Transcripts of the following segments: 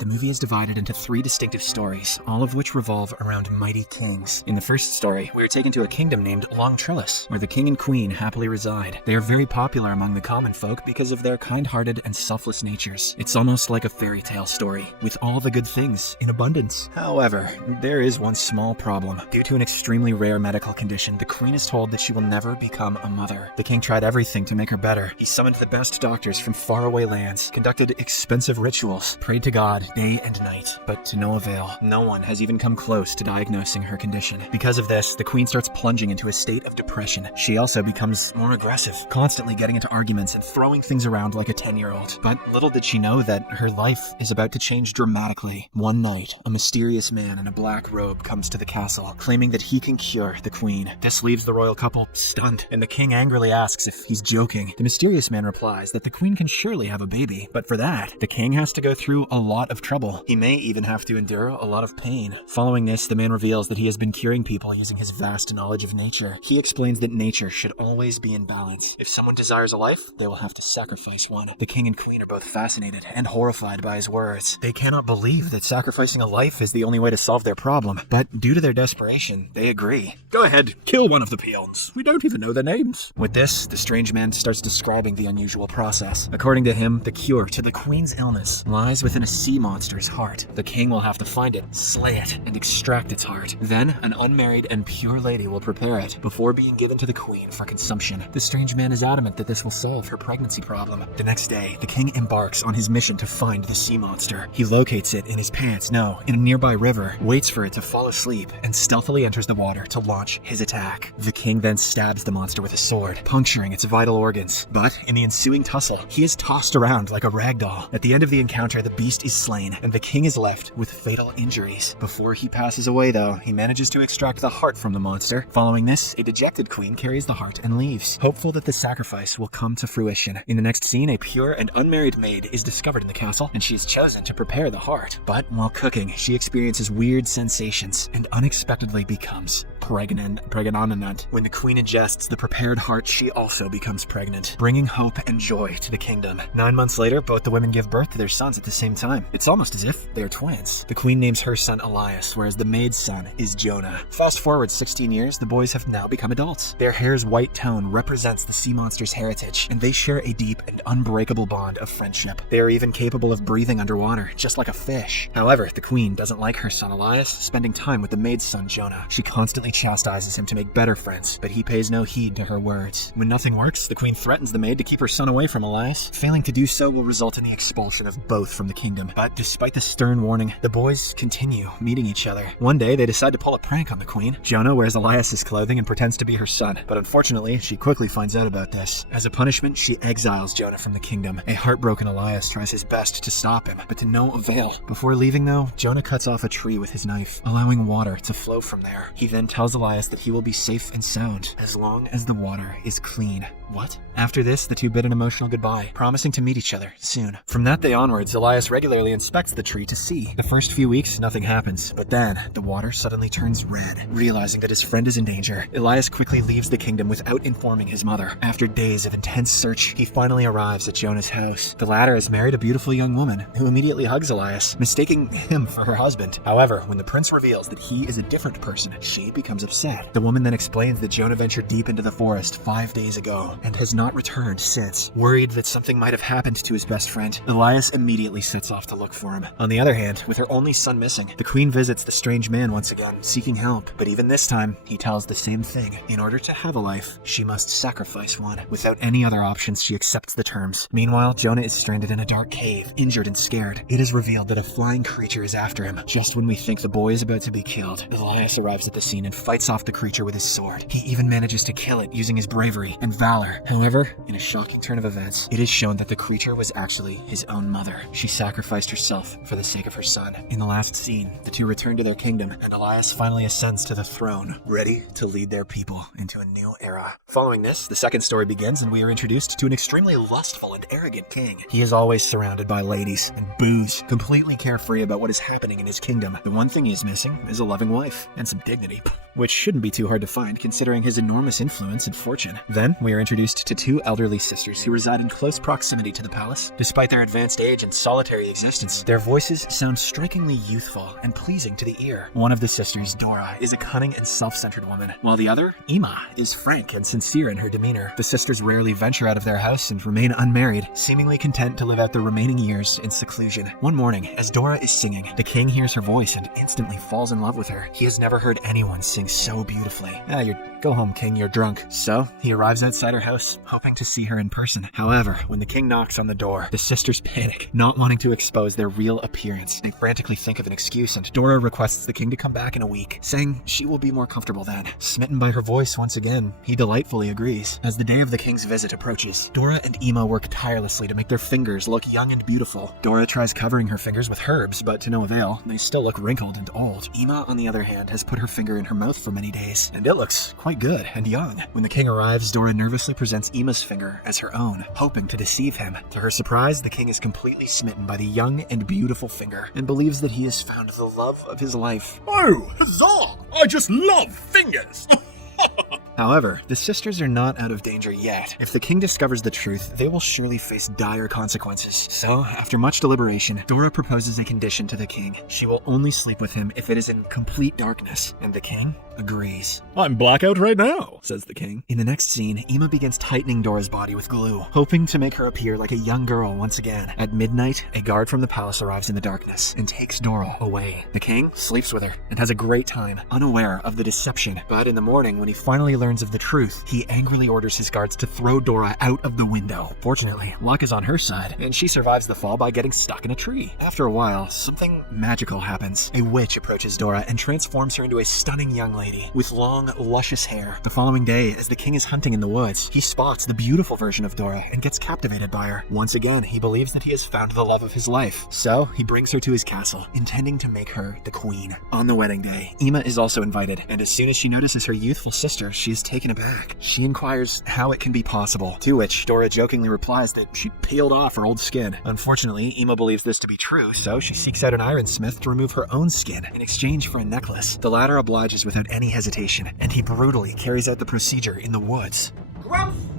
The movie is divided into 3 distinctive stories, all of which revolve around mighty kings. In the first story, we are taken to a kingdom named Longtrellis, where the king and queen happily reside. They are very popular among the common folk because of their kind-hearted and selfless natures. It's almost like a fairy tale story, with all the good things in abundance. However, there is one small problem. Due to an extremely rare medical condition, the queen is told that she will never become a mother. The king tried everything to make her better. He summoned the best doctors from faraway lands, conducted expensive rituals, prayed to God day and night, but to no avail. No one has even come close to diagnosing her condition. Because of this, the queen starts plunging into a state of depression. She also becomes more aggressive, constantly getting into arguments and throwing things around like a 10-year-old. But little did she know that her life is about to change dramatically. One night, a mysterious man in a black robe comes to the castle, claiming that he can cure the queen. This leaves the royal couple stunned, and the king angrily asks if he's joking. The mysterious man replies that the queen can surely have a baby, but for that, the king has to go through a lot of trouble. He may even have to endure a lot of pain. Following this, the man reveals that he has been curing people using his vast knowledge of nature. He explains that nature should always be in balance. If someone desires a life, they will have to sacrifice one. The king and queen are both fascinated and horrified by his words. They cannot believe that sacrificing a life is the only way to solve their problem, but due to their desperation, they agree. Go ahead, kill one of the peons. We don't even know their names. With this, the strange man starts describing the unusual process. According to him, the cure to the queen's illness lies within a sea monster's heart. The king will have to find it, slay it, and extract its heart. Then, an unmarried and pure lady will prepare it before being given to the queen for consumption. The strange man is adamant that this will solve her pregnancy problem. The next day, the king embarks on his mission to find the sea monster. He locates it in his pants, no, in a nearby river, waits for it to fall asleep, and stealthily enters the water to launch his attack. The king then stabs the monster with a sword, puncturing its vital organs. But in the ensuing tussle, he is tossed around like a rag doll. At the end of the encounter, the beast is slain, and the king is left with fatal injuries. Before he passes away, though, he manages to extract the heart from the monster. Following this, a dejected queen carries the heart and leaves, hopeful that the sacrifice will come to fruition. In the next scene, a pure and unmarried maid is discovered in the castle, and she is chosen to prepare the heart. But while cooking, she experiences weird sensations and unexpectedly becomes pregnant. When the queen ingests the prepared heart, she also becomes pregnant, bringing hope and joy to the kingdom. 9 months later, both the women give birth to their sons at the same time. It's almost as if they are twins. The queen names her son Elias, whereas the maid's son is Jonah. Fast forward 16 years, the boys have now become adults. Their hair's white tone represents the sea monster's heritage, and they share a deep and unbreakable bond of friendship. They are even capable of breathing underwater, just like a fish. However, the queen doesn't like her son Elias spending time with the maid's son Jonah. She constantly chastises him to make better friends, but he pays no heed to her words. When nothing works, the queen threatens the maid to keep her son away from Elias. Failing to do so will result in the expulsion of both from the kingdom. But despite the stern warning, the boys continue meeting each other. One day, they decide to pull a prank on the queen. Jonah wears Elias's clothing and pretends to be her son, but unfortunately, she quickly finds out about this. As a punishment, she exiles Jonah from the kingdom. A heartbroken Elias tries his best to stop him, but to no avail. Before leaving, though, Jonah cuts off a tree with his knife, allowing water to flow from there. He then tells Elias that he will be safe and sound as long as the water is clean. What? After this, the two bid an emotional goodbye, promising to meet each other soon. From that day onwards, Elias regularly inspects the tree to see. The first few weeks, nothing happens, but then the water suddenly turns red. Realizing that his friend is in danger, Elias quickly leaves the kingdom without informing his mother. After days of intense search, he finally arrives at Jonah's house. The latter has married a beautiful young woman, who immediately hugs Elias, mistaking him for her husband. However, when the prince reveals that he is a different person, she becomes upset. The woman then explains that Jonah ventured deep into the forest 5 days ago, and has not returned since. Worried that something might have happened to his best friend, Elias immediately sets off to look for him. On the other hand, with her only son missing, the queen visits the strange man once again, seeking help. But even this time, he tells the same thing. In order to have a life, she must sacrifice one. Without any other options, she accepts the terms. Meanwhile, Jonah is stranded in a dark cave, injured and scared. It is revealed that a flying creature is after him. Just when we think the boy is about to be killed, Elias arrives at the scene and fights off the creature with his sword. He even manages to kill it using his bravery and valor. However, in a shocking turn of events, it is shown that the creature was actually his own mother. She sacrificed herself for the sake of her son. In the last scene, the two return to their kingdom, and Elias finally ascends to the throne, ready to lead their people into a new era. Following this, the second story begins, and we are introduced to an extremely lustful and arrogant king. He is always surrounded by ladies and booze, completely carefree about what is happening in his kingdom. The one thing he is missing is a loving wife and some dignity, which shouldn't be too hard to find considering his enormous influence and fortune. Then, we are introduced to two elderly sisters who reside in close proximity to the palace. Despite their advanced age and solitary existence mountains. Their voices sound strikingly youthful and pleasing to the ear. One of the sisters, Dora, is a cunning and self-centered woman, while the other, Ima, is frank and sincere in her demeanor. The sisters rarely venture out of their house and remain unmarried, seemingly content to live out their remaining years in seclusion. One morning, as Dora is singing, the king hears her voice and instantly falls in love with her. He has never heard anyone sing so beautifully. Go home, king, you're drunk. So, he arrives outside her house, hoping to see her in person. However, when the king knocks on the door, the sisters panic, not wanting to expose their real appearance. They frantically think of an excuse, and Dora requests the king to come back in a week, saying she will be more comfortable then. Smitten by her voice once again, he delightfully agrees. As the day of the king's visit approaches, Dora and Ima work tirelessly to make their fingers look young and beautiful. Dora tries covering her fingers with herbs, but to no avail. They still look wrinkled and old. Ima, on the other hand, has put her finger in her mouth for many days, and it looks quite good and young. When the king arrives, Dora nervously presents Ima's finger as her own, hoping to deceive him. To her surprise, the king is completely smitten by the young and beautiful finger and believes that he has found the love of his life. Oh, huzzah! I just love fingers! However, the sisters are not out of danger yet. If the king discovers the truth, they will surely face dire consequences. So, after much deliberation, Dora proposes a condition to the king. She will only sleep with him if it is in complete darkness, and the king agrees. I'm blackout right now, says the king. In the next scene, Ima begins tightening Dora's body with glue, hoping to make her appear like a young girl once again. At midnight, a guard from the palace arrives in the darkness and takes Dora away. The king sleeps with her and has a great time, unaware of the deception. But in the morning, when he finally learns of the truth, he angrily orders his guards to throw Dora out of the window. Fortunately, luck is on her side, and she survives the fall by getting stuck in a tree. After a while, something magical happens. A witch approaches Dora and transforms her into a stunning young lady with long, luscious hair. The following day, as the king is hunting in the woods, he spots the beautiful version of Dora and gets captivated by her. Once again, he believes that he has found the love of his life. So, he brings her to his castle, intending to make her the queen. On the wedding day, Ima is also invited, and as soon as she notices her youthful sister, she is taken aback. She inquires how it can be possible, to which Dora jokingly replies that she peeled off her old skin. Unfortunately, Ima believes this to be true, so she seeks out an ironsmith to remove her own skin in exchange for a necklace. The latter obliges without any hesitation, and he brutally carries out the procedure in the woods.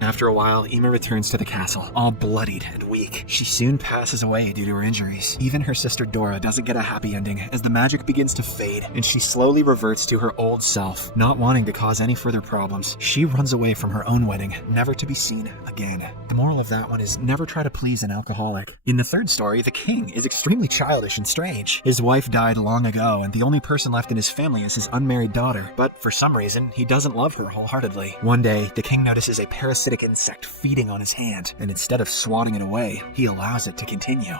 After a while, Ima returns to the castle, all bloodied and weak. She soon passes away due to her injuries. Even her sister Dora doesn't get a happy ending, as the magic begins to fade, and she slowly reverts to her old self. Not wanting to cause any further problems, she runs away from her own wedding, never to be seen again. The moral of that one is never try to please an alcoholic. In the third story, the king is extremely childish and strange. His wife died long ago, and the only person left in his family is his unmarried daughter. But for some reason, he doesn't love her wholeheartedly. One day, the king notices a parasitic insect feeding on his hand, and instead of swatting it away, he allows it to continue.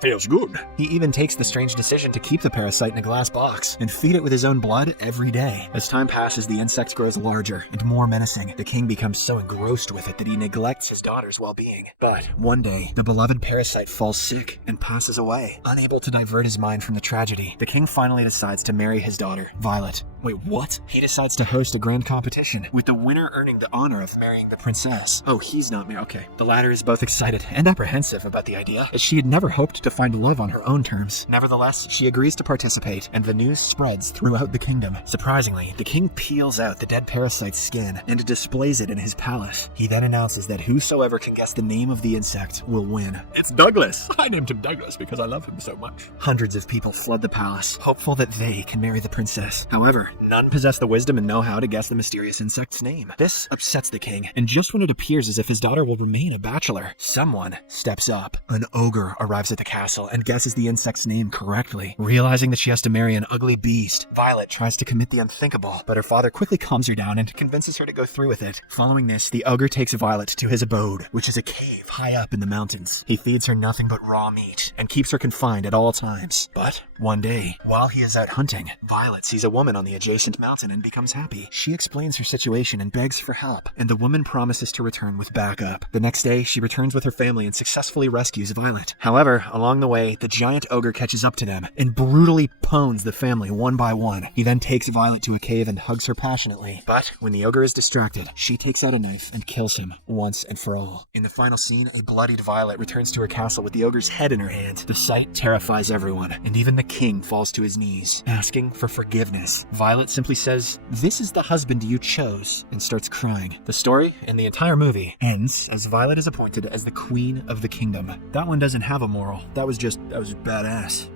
Feels good. He even takes the strange decision to keep the parasite in a glass box and feed it with his own blood every day. As time passes, the insect grows larger and more menacing. The king becomes so engrossed with it that he neglects his daughter's well-being. But one day, the beloved parasite falls sick and passes away. Unable to divert his mind from the tragedy, the king finally decides to marry his daughter, Violet. Wait, what? He decides to host a grand competition, with the winner earning the honor of marrying the princess. Oh, he's not married. Okay. The latter is both excited and apprehensive about the idea, as she had never hoped to find love on her own terms. Nevertheless, she agrees to participate, and the news spreads throughout the kingdom. Surprisingly, the king peels out the dead parasite's skin and displays it in his palace. He then announces that whosoever can guess the name of the insect will win. It's Douglas. I named him Douglas because I love him so much. Hundreds of people flood the palace, hopeful that they can marry the princess. However, none possess the wisdom and know-how to guess the mysterious insect's name. This upsets the king, and just when it appears as if his daughter will remain a bachelor, someone steps up. An ogre arrives at the castle and guesses the insect's name correctly. Realizing that she has to marry an ugly beast, Violet tries to commit the unthinkable, but her father quickly calms her down and convinces her to go through with it. Following this, the ogre takes Violet to his abode, which is a cave high up in the mountains. He feeds her nothing but raw meat and keeps her confined at all times. But one day, while he is out hunting, Violet sees a woman on the adjacent mountain and becomes happy. She explains her situation and begs for help, and the woman promises to return with backup. The next day, she returns with her family and successfully rescues Violet. However, along the way, the giant ogre catches up to them and brutally pwns the family one by one. He then takes Violet to a cave and hugs her passionately. But when the ogre is distracted, she takes out a knife and kills him once and for all. In the final scene, a bloodied Violet returns to her castle with the ogre's head in her hand. The sight terrifies everyone, and even the king falls to his knees, asking for forgiveness. Violet simply says, "This is the husband you chose," and starts crying. The story and the entire movie ends as Violet is appointed as the Queen of the Kingdom. That one doesn't have a moral. That was badass.